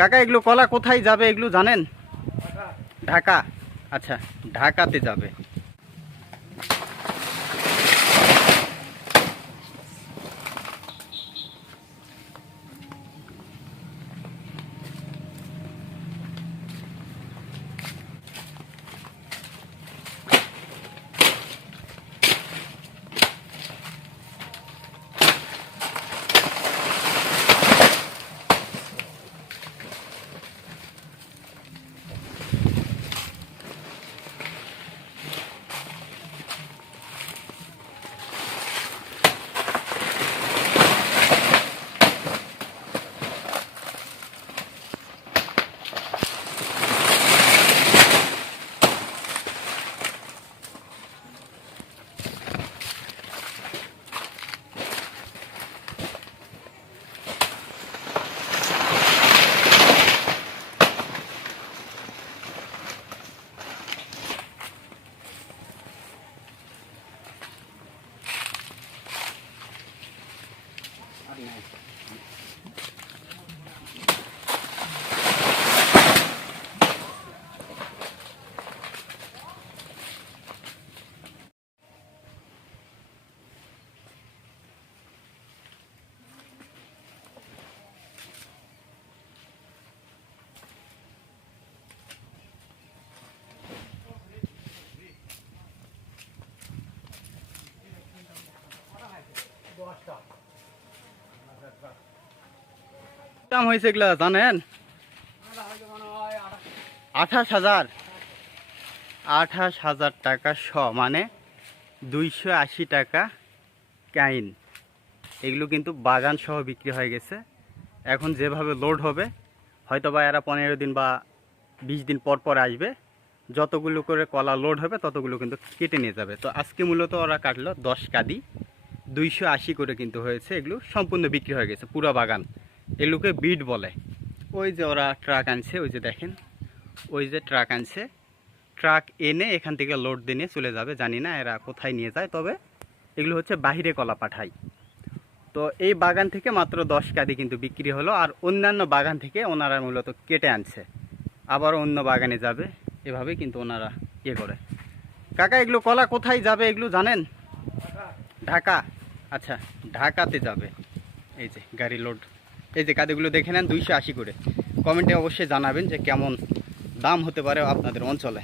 কাকা এগুলো কলা কোথায় যাবে এগুলো জানেন? ঢাকা। আচ্ছা, ঢাকাতে যাবে। দাম হয়েছে এগুলা জানেন? 28,000। 28,000 টাকা শ, মানে 280 টাকা কাইন। এগুলো কিন্তু বাগান সহ বিক্রি হয়ে গেছে। এখন যেভাবে লোড হবে, হয়তো বা এরা 15 দিন বা 20 দিন পর পর আসবে। যতগুলো করে কলা লোড হবে ততগুলো কিন্তু কেটে নিয়ে যাবে। তো আজকে মূলত ওরা কাটলো 10 কাদি, 280 করে কিন্তু হয়েছে। এগুলো সম্পূর্ণ বিক্রি হয়ে গেছে পুরো বাগান। এগুলোকে বিট বলে। ওই যে ওরা ট্রাক আনছে, ওই যে দেখেন, ওই যে ট্রাক আনছে। ট্রাক এনে এখান থেকে লোড দিয়ে চলে যাবে। জানি না এরা কোথায় নিয়ে যায়, তবে এগুলো হচ্ছে বাহিরে কলা পাঠায়। তো এই বাগান থেকে মাত্র 10 কাদি কিন্তু বিক্রি হলো। আর অন্যান্য বাগান থেকে ওনারা মূলত কেটে আনছে, আবার অন্য বাগানে যাবে। এভাবে কিন্তু ওনারা ইয়ে করে। কাকা এগুলো কলা কোথায় যাবে এগুলো জানেন? ঢাকা। আচ্ছা, ঢাকাতে যাবে। এই যে গাড়ি লোড, এই যে কাদিগুলো দেখে নেন 280 করে। কমেন্টে অবশ্যই জানাবেন যে কেমন দাম হতে পারে আপনাদের অঞ্চলে।